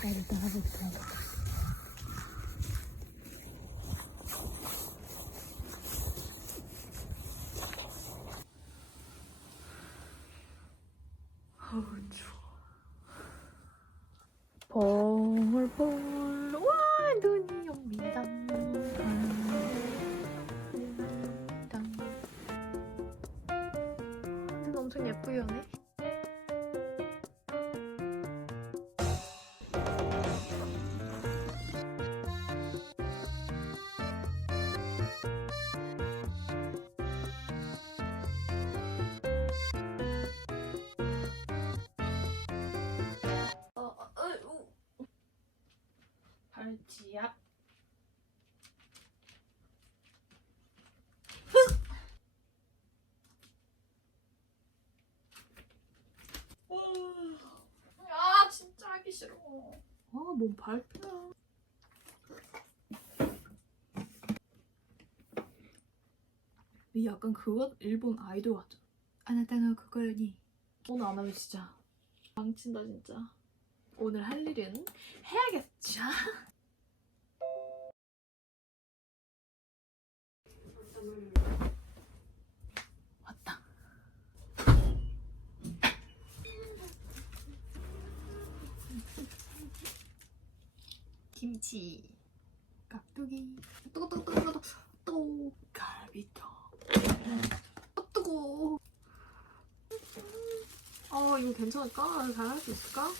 나 일단 하부부터 해야겠다. 아우 추워. 볼볼 와 눈이 옵니다. 땅. 눈 엄청 예쁘게 오네. 발치압. 아 진짜 하기 싫어. 아몸 밟혀. 이 약간 그거 일본 아이돌 같아. 아나타노 그거니. 오늘 안 하면 진짜 망친다 진짜. 오늘 할 일은 해야겠죠. 왔다. 김치, 깍두기, 뜨거뜨거뜨거뜨거, 갈비탕. 아, 뜨거. 어 이거 괜찮을까? 잘할 수 있을까?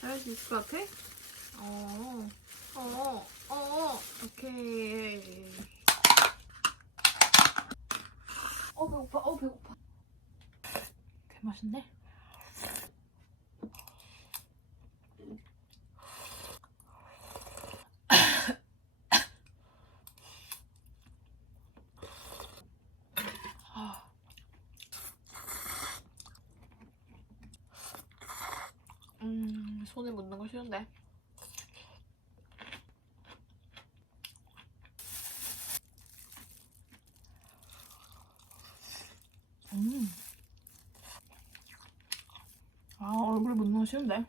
잘할 수 있을 것 같아? 어, 어, 어, 오케이. 어 배고파, 어 배고파. 개 맛있네. 아. 음, 손에 묻는 거 싫은데. 음. 아, 묻는 거 싫은데.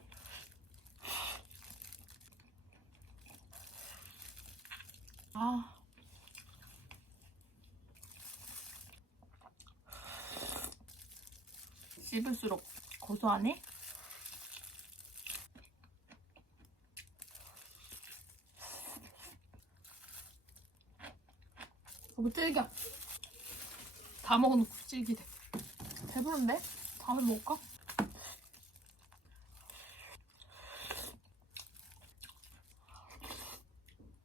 아. 씹을수록 고소하네? 너무 질겨. 다 먹어놓고 질기대. 배부른데? 다음에 먹을까?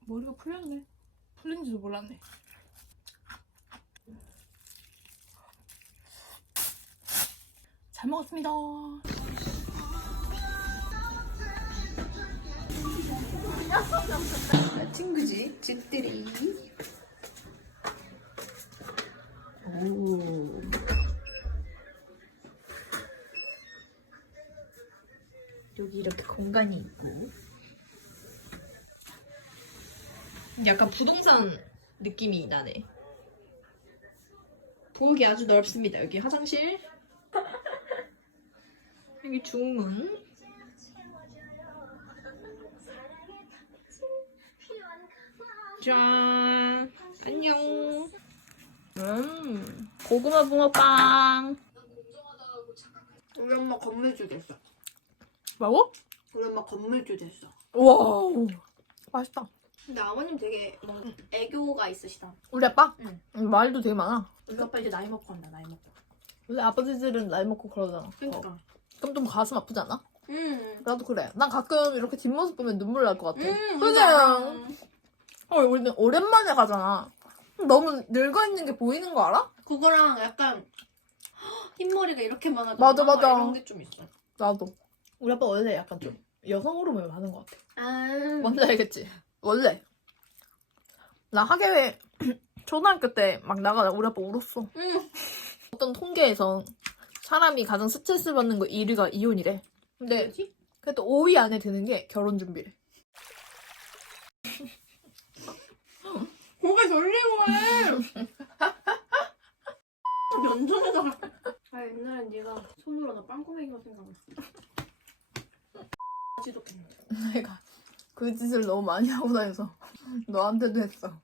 머리가 풀렸네. 풀린지도 몰랐네. 잘 먹었습니다. 친구지, 집들이. 여기 이렇게 공간이 있고. 약간 부동산 느낌이 나네. 부엌이 아주 넓습니다. 여기 화장실. 여기 중문. 짠. 안녕. 음, 고구마 붕어빵. 우리 엄마 건물주 됐어. 뭐고? 우리 엄마 건물주 됐어. 와, 맛있다. 근데 아버님 되게 뭔가 애교가 있으시다. 우리 아빠? 응. 응. 말도 되게 많아. 우리 아빠 이제 나이 먹고 한다. 나이 먹고. 원래 아버지들은 나이 먹고 그러잖아. 어. 그러니까. 그럼 좀 가슴 아프지 않아? 음. 나도 그래. 난 가끔 이렇게 뒷모습 보면 눈물 날 것 같아. 음. 그냥. 어, 우리는 오랜만에 가잖아. 너무 늙어 있는 게 보이는 거 알아? 그거랑 약간 흰머리가 이렇게 많아져. 맞아, 맞아. 이런 게 좀 있어. 나도. 우리 아빠 원래 약간 좀 여성 호르몬이 많은 것 같아. 아. 뭔지 알겠지? 원래. 나 하계회 초등학교 때 막 나가다 우리 아빠 울었어. 응. 어떤 통계에서 사람이 가장 스트레스 받는 거 1위가 이혼이래. 근데 뭐지? 그래도 5위 안에 드는 게 결혼 준비래. 고개 돌리고 해. 면전에다가. 아 옛날엔 네가 손으로 나 빵꾸매기가 생각났어. 지독했는데. 내가 그 짓을 너무 많이 하고 다녀서 너한테도 했어.